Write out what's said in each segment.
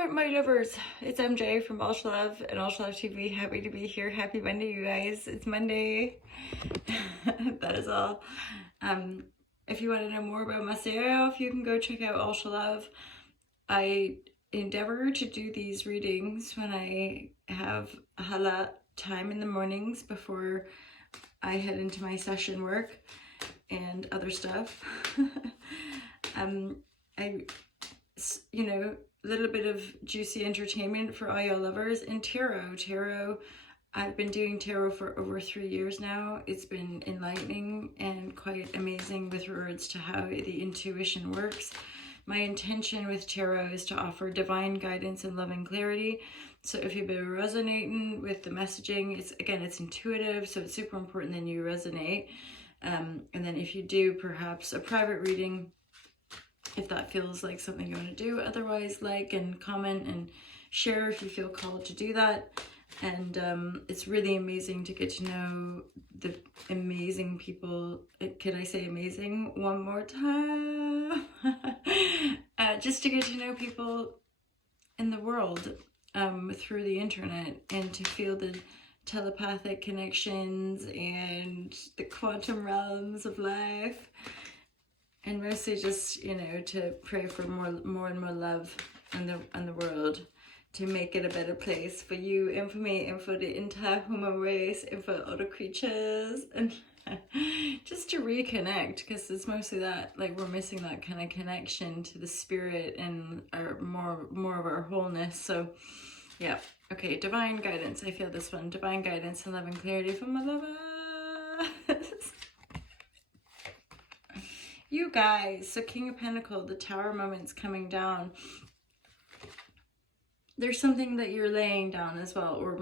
Hello, my lovers. It's MJ from All Love and All Love TV. Happy to be here. Happy Monday, you guys. It's Monday. That is all. If you want to know more about myself, you can go check out All Love. I endeavor to do these readings when I have a lot time in the mornings before I head into my session work and other stuff. A little bit of juicy entertainment for all y'all lovers. And tarot, I've been doing tarot for over 3 years now. It's been enlightening and quite amazing with regards to how the intuition works. My intention with tarot is to offer divine guidance and loving clarity. So if you've been resonating with the messaging, it's intuitive, so it's super important that you resonate. And then if you do perhaps a private reading, if that feels like something you want to do. Otherwise, like and comment and share if you feel called to do that. And it's really amazing to get to know the amazing people. Could I say amazing one more time? Just to get to know people in the world through the internet, and to feel the telepathic connections and the quantum realms of life. And mostly just, to pray for more and more love in the world, to make it a better place for you and for me and for the entire human race and for other creatures, and just to reconnect, because it's mostly that, like, we're missing that kind of connection to the spirit and our more of our wholeness. So yeah, okay, divine guidance. I feel this one, divine guidance and love and clarity from my lover. You guys, so King of Pentacles, the Tower moment's coming down. There's something that you're laying down as well, or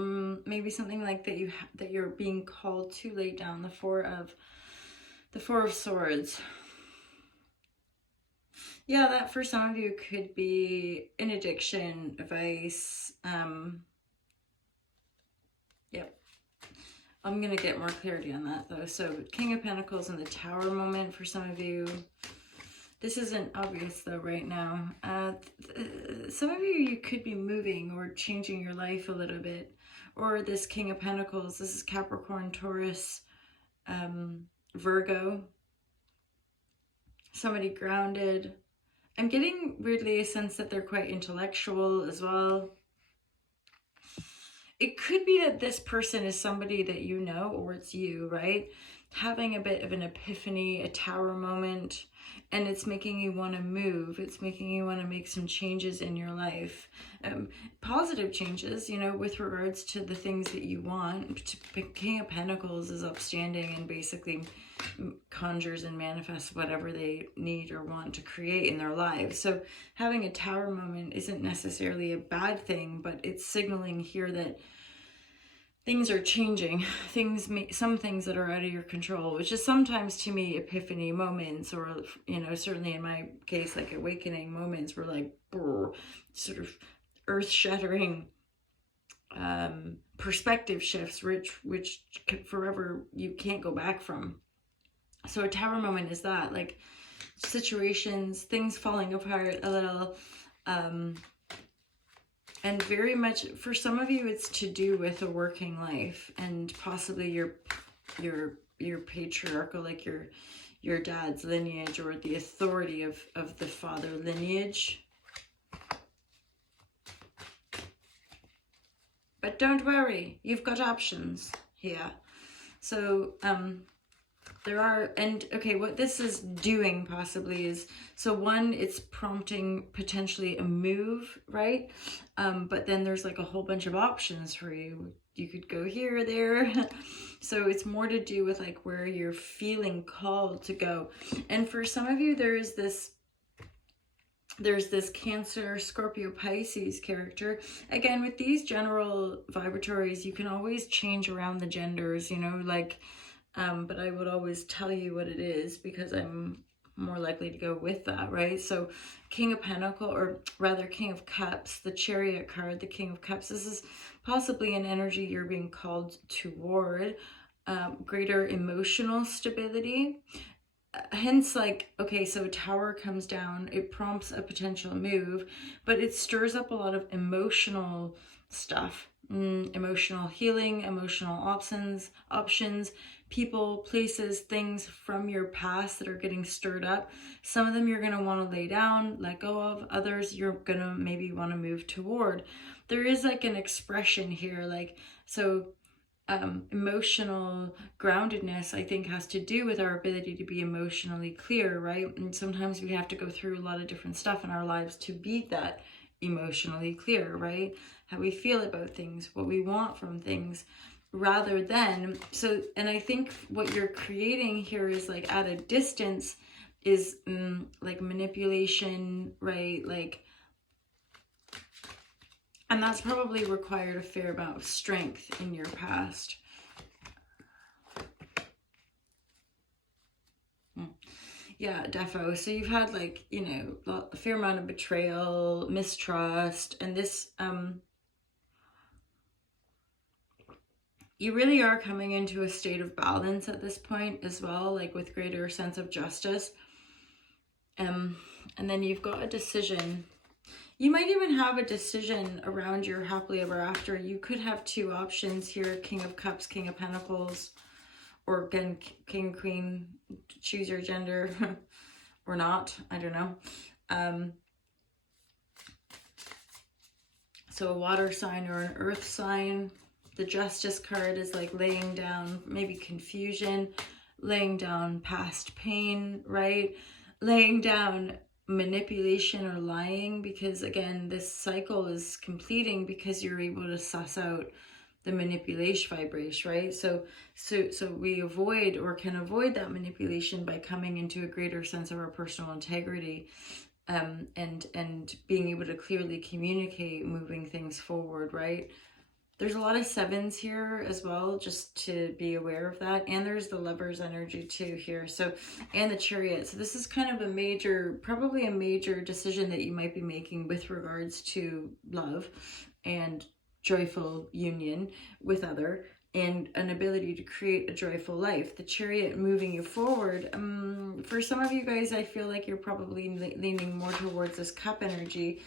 maybe something like that you're being called to lay down. The Four of Swords. Yeah, that for some of you could be an addiction, a vice. Yep. I'm going to get more clarity on that, though. So King of Pentacles and the Tower moment for some of you. This isn't obvious, though, right now. Some of you could be moving or changing your life a little bit. Or this King of Pentacles, this is Capricorn, Taurus, Virgo. Somebody grounded. I'm getting, weirdly, a sense that they're quite intellectual as well. It could be that this person is somebody that you know, or it's you, right? Having a bit of an epiphany, a tower moment, and it's making you want to move. It's making you want to make some changes in your life. Positive changes, with regards to the things that you want. King of Pentacles is upstanding and basically conjures and manifests whatever they need or want to create in their lives. So having a tower moment isn't necessarily a bad thing, but it's signaling here that things are changing. Some things that are out of your control, which is sometimes, to me, epiphany moments, or certainly in my case, like awakening moments, were like sort of earth-shattering perspective shifts, which forever you can't go back from. So a tower moment is that, like, situations, things falling apart a little, and very much for some of you, it's to do with a working life and possibly your patriarchal, like your dad's lineage, or the authority of the father lineage. But don't worry, you've got options here. So there are, and okay, what this is doing possibly is, so one, it's prompting potentially a move, right? But then there's like a whole bunch of options for you. You could go here or there. So it's more to do with like where you're feeling called to go. And for some of you, there's this Cancer, Scorpio, Pisces character. Again, with these general vibratories, you can always change around the genders, but I would always tell you what it is, because I'm more likely to go with that, right? So King of Pentacles, or rather King of Cups, the Chariot card, the King of Cups, this is possibly an energy you're being called toward, greater emotional stability, hence, like, okay, so Tower comes down, it prompts a potential move, but it stirs up a lot of emotional stuff, emotional healing, emotional options, people, places, things from your past that are getting stirred up. Some of them you're going to want to lay down, let go of. Others you're going to maybe want to move toward. There is like an expression here, like, so emotional groundedness, I think, has to do with our ability to be emotionally clear, right? And sometimes we have to go through a lot of different stuff in our lives to be that emotionally clear, right? How we feel about things, what we want from things, rather than, so, and I think what you're creating here is like at a distance is like manipulation, right? Like, and that's probably required a fair amount of strength in your past. Yeah, defo. So you've had, like, you know, a fair amount of betrayal, mistrust, and this, you really are coming into a state of balance at this point as well, like with greater sense of justice. And then you've got a decision. You might even have a decision around your happily ever after. You could have two options here, King of Cups, King of Pentacles, or again, King, Queen, choose your gender or not, I don't know. So a water sign or an earth sign. The Justice card is like laying down maybe confusion, laying down past pain, right? Laying down manipulation or lying, because again, this cycle is completing because you're able to suss out the manipulation vibration, right? So we avoid, or can avoid, that manipulation by coming into a greater sense of our personal integrity, and being able to clearly communicate, moving things forward, right? There's a lot of sevens here as well, just to be aware of that. And there's the Lover's energy too here. So, and the Chariot. So this is kind of a major, probably a major decision that you might be making with regards to love and joyful union with other, and an ability to create a joyful life. The Chariot moving you forward. For some of you guys, I feel like you're probably leaning more towards this Cup energy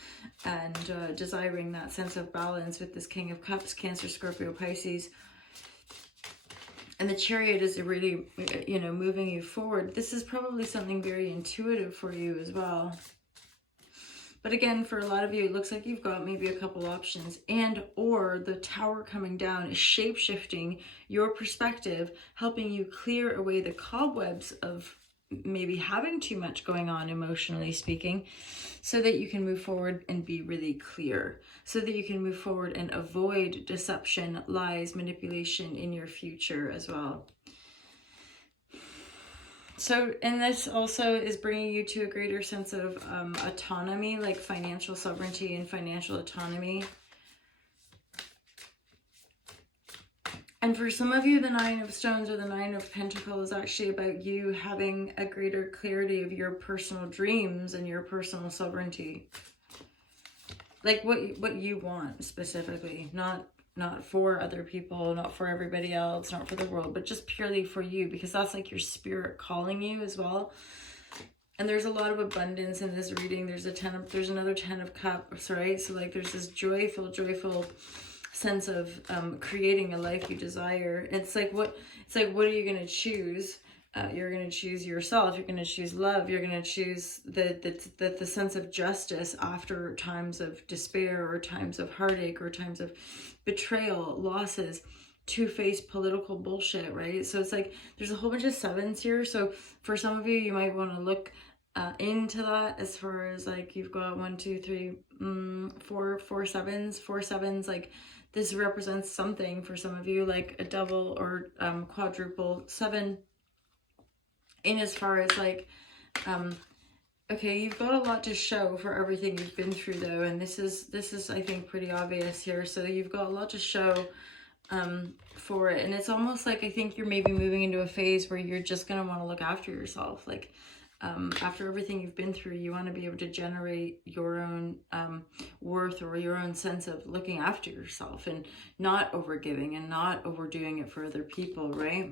and desiring that sense of balance with this King of Cups, Cancer, Scorpio, Pisces. And the Chariot is really, you know, moving you forward. This is probably something very intuitive for you as well. But again, for a lot of you, it looks like you've got maybe a couple options, and or the Tower coming down is shape-shifting your perspective, helping you clear away the cobwebs of maybe having too much going on emotionally speaking, so that you can move forward and be really clear, so that you can move forward and avoid deception, lies, manipulation in your future as well. So, and this also is bringing you to a greater sense of autonomy, like financial sovereignty and financial autonomy. And for some of you, the Nine of Stones or the Nine of Pentacles is actually about you having a greater clarity of your personal dreams and your personal sovereignty. Like what you want specifically, not for other people, not for everybody else, not for the world, but just purely for you, because that's like your spirit calling you as well. And there's a lot of abundance in this reading. There's another 10 of Cups, right? So like there's this joyful sense of creating a life you desire. It's like what are you going to choose? You're going to choose yourself. You're going to choose love. You're going to choose the sense of justice after times of despair or times of heartache or times of betrayal, losses, two-faced political bullshit, right? So it's like there's a whole bunch of sevens here. So for some of you, you might want to look into that, as far as like you've got 1, 2, 3, 4 sevens. Like this represents something for some of you, like a double or quadruple 7. In as far as like, okay, you've got a lot to show for everything you've been through though, and this is I think pretty obvious here. So you've got a lot to show for it, and it's almost like I think you're maybe moving into a phase where you're just gonna want to look after yourself. Like after everything you've been through, you want to be able to generate your own worth, or your own sense of looking after yourself, and not overgiving and not overdoing it for other people, right?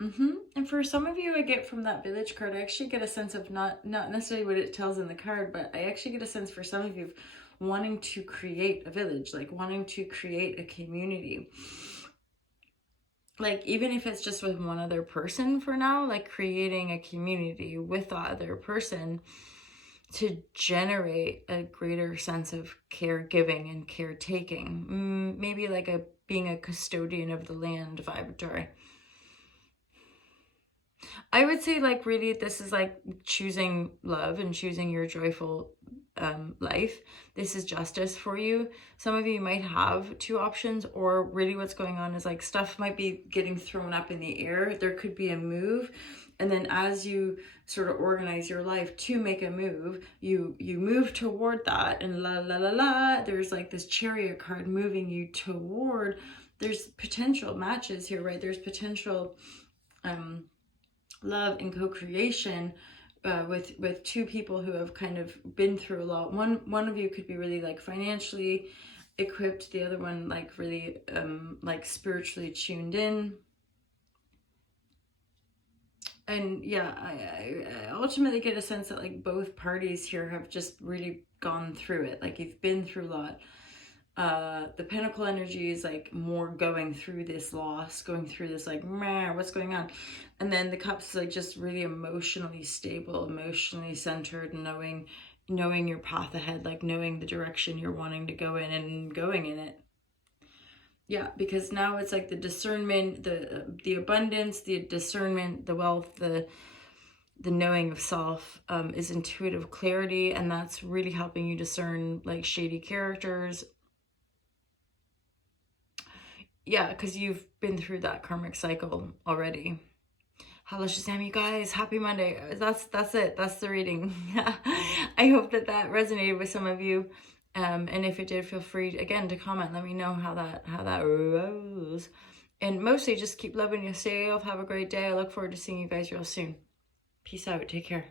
And for some of you, I get from that village card, I actually get a sense of not necessarily what it tells in the card, but I actually get a sense for some of you of wanting to create a village, like wanting to create a community. Like, even if it's just with one other person for now, like creating a community with that other person to generate a greater sense of caregiving and caretaking. Maybe like being a custodian of the land vibe, Joy. I would say, like, really, this is like choosing love and choosing your joyful life. This is justice for you. Some of you might have two options, or really what's going on is like stuff might be getting thrown up in the air. There could be a move. And then as you sort of organize your life to make a move, you move toward that, and la la la la, there's like this Chariot card moving you toward, there's potential matches here, right? There's potential love and co-creation with two people who have kind of been through a lot. One of you could be really like financially equipped, the other one like really like spiritually tuned in. And yeah, I ultimately get a sense that like both parties here have just really gone through it. Like, you've been through a lot. The Pentacle energy is like more going through this loss, going through this like, meh, what's going on? And then the Cups is like just really emotionally stable, emotionally centered, knowing your path ahead, like knowing the direction you're wanting to go in and going in it. Yeah, because now it's like the discernment, the abundance, the discernment, the wealth, the knowing of self is intuitive clarity, and that's really helping you discern like shady characters. Yeah, because you've been through that karmic cycle already. Hello, Shazam, you guys. Happy Monday. That's it. That's the reading. I hope that resonated with some of you. And if it did, feel free again to comment. Let me know how that rose. And mostly just keep loving yourself. Have a great day. I look forward to seeing you guys real soon. Peace out. Take care.